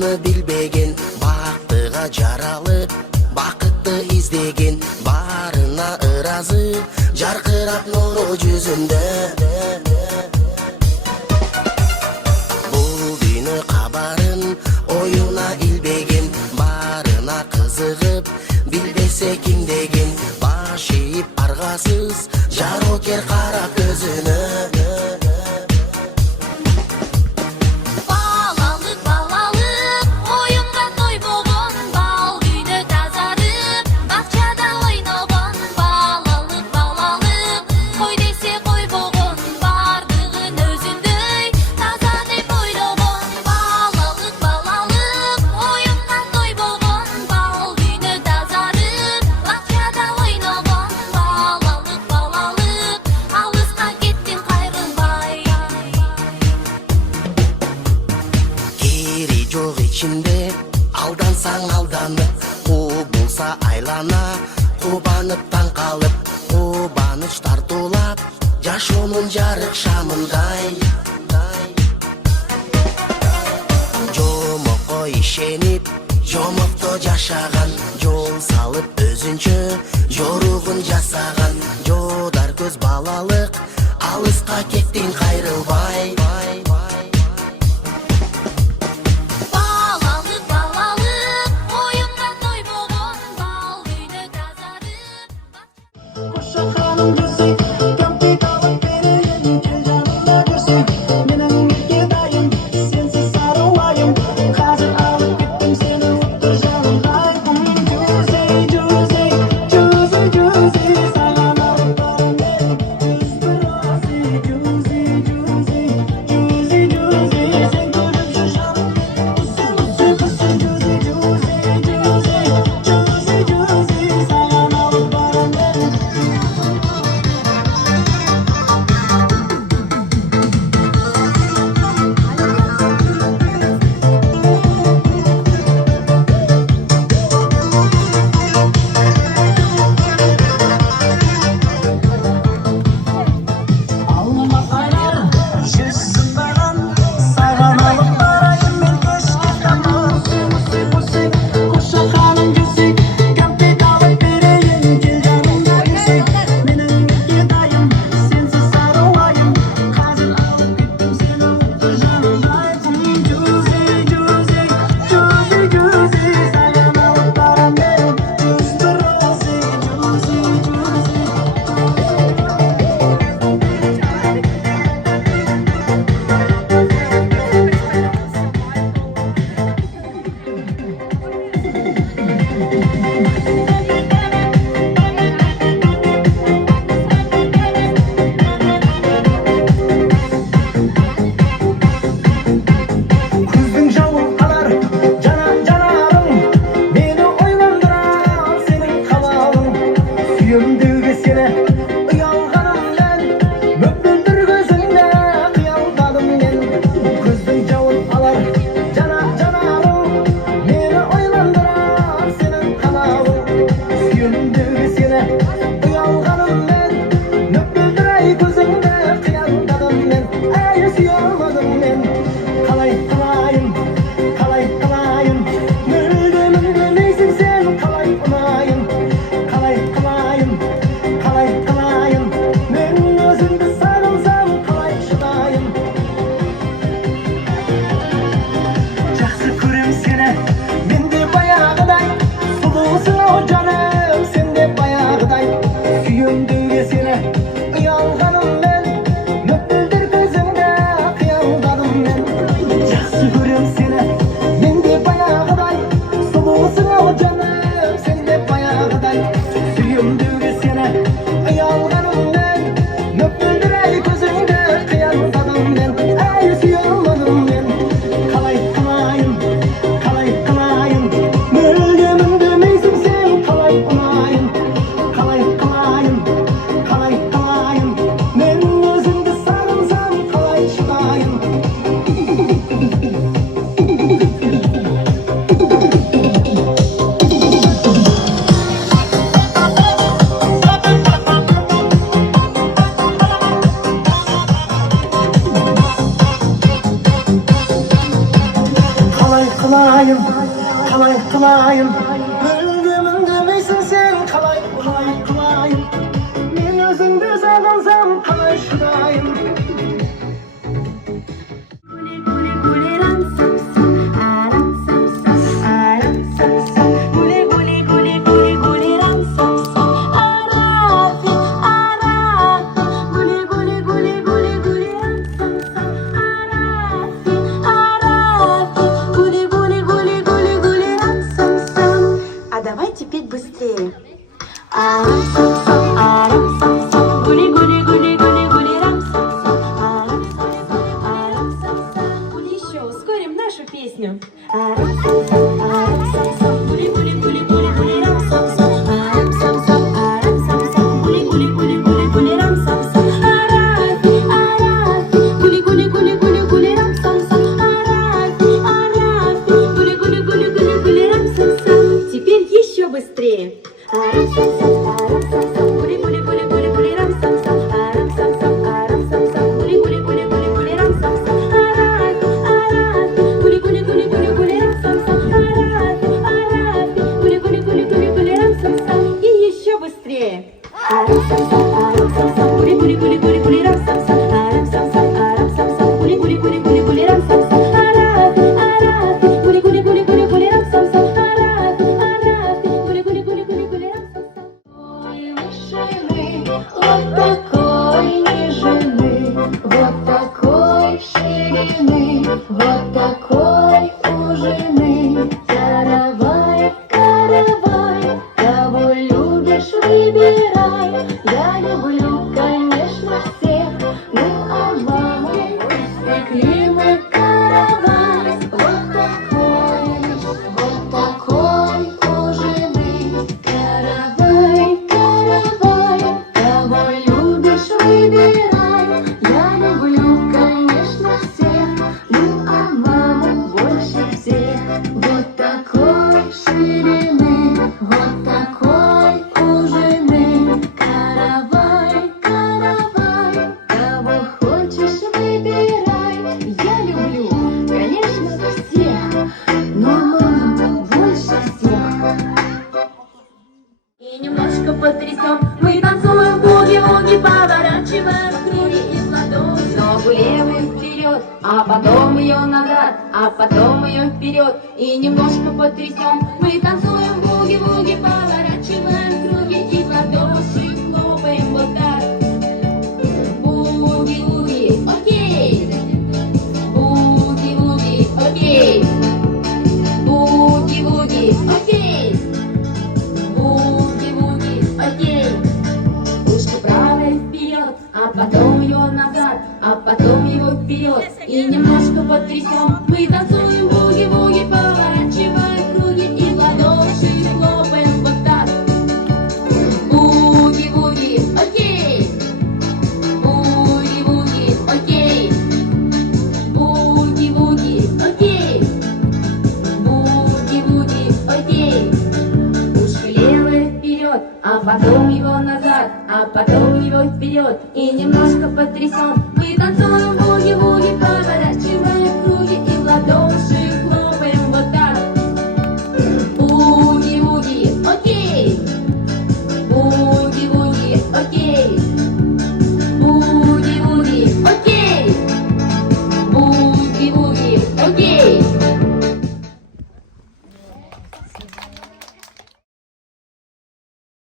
бардыгыны билбеген, бактыга жаралып бакытты издеген, барына ыразы жаркырап нуру жүзүндө. Бул дүйнө кабарын оюна илбеген, барына кызыгып билбесе ким деген, баш ийип аргасыз жарокер кара көзүнө. Алдансаң алданып, болса айлана, кубанып таң калып, кубаныч тартуулап, жашоонун жарык шамындай. Жомокко ишенип, жомокто жашаган, жол салып өзүнчө жоругун жасаган, жодар көз балалык, алыска кеттиң кайрылбай. қалай қылайын мүлдем үндемейсің сен қалай қылайын мен өзіңді сағынсам қалай шыдайын Давайте петь быстрее. Арам-сам-сам, арам-сам-сам, гули-гули-гули-гули-гули, рам-сам-сам, арам-сам-сам, арам-сам-сам. Еще ускорим нашу песню. Арам-сам-сам, арам-сам-сам, гули-гули-гули-гули-гули, рам-сам-сам, арам-сам-сам, арам-сам-сам, гули-гули-гули-гули-гули, рам-сам-сам, арафи, арафи, гули-гули-гули-гули-гули, рам-сам-сам, арафи, арафи, гули-гули-гули-гули-гули, рам-сам-сам. Теперь еще быстрее. Арам-сам-сам, арам-сам-сам, гули-гули-гули-гули-гули, рам-сам-сам, арам-сам-сам, арам-сам-сам, гули-гули-гули-гули-гули, рам-сам-сам, арафи, арафи, гули-гули-гули-гули-гули, рам-сам-сам, арафи, арафи, гули-гули-гули-гули-гули, рам-сам-сам. И еще быстрее. Арам-сам-сам, арам-сам-сам, гули-гули-гули-гули-гули, рам-сам-сам, арам-сам-сам, арам-сам-сам, гули-гули-гули-гули-гули, рам-сам-сам, арафи, арафи, гули-гули-гули-гули-гули, рам-сам-сам, арафи, арафи, гули-гули-гули-гули-гули, рам-сам-сам. Вот такой нежны, вот такой ширины, вот такой ужины. Каравай, каравай, кого любишь, выбирай. Я люблю, конечно, всех, ну а маму испекли мы каравай. Вот такой ужины. Каравай, каравай, кого любишь, выбирай. Я люблю, конечно, всех, ну а маму больше всех. Вот такой ширины, вот такой ужины. Каравай, каравай, кого хочешь, выбирай. Я люблю, конечно, всех, но маму больше всех. И немножко потрясем, мы танцуем буги-вуги, поворачиваем круги и в ладоши. Ногу левую вперед, а потом ее назад, а потом ее вперед. И немножко потрясем, мы танцуем буги-вуги, поворачиваем круги и в ладоши хлопаем вот так. Буги-вуги, окей. Буги-вуги, окей. Буги-вуги, окей. Буги-вуги, окей. Ручку правой вперед, а потом ее назад, а потом его вперед. И немножко потрясем, мы танцуем буги-вуги, поворачиваем круги и в ладоши хлопаем вот так. Буги-вуги, окей. Буги-вуги, окей. Буги-вуги, окей. Буги-вуги, окей. Ушко левое вперед, а потом его назад, а потом его вперед. И немножко потрясем, мы танцуем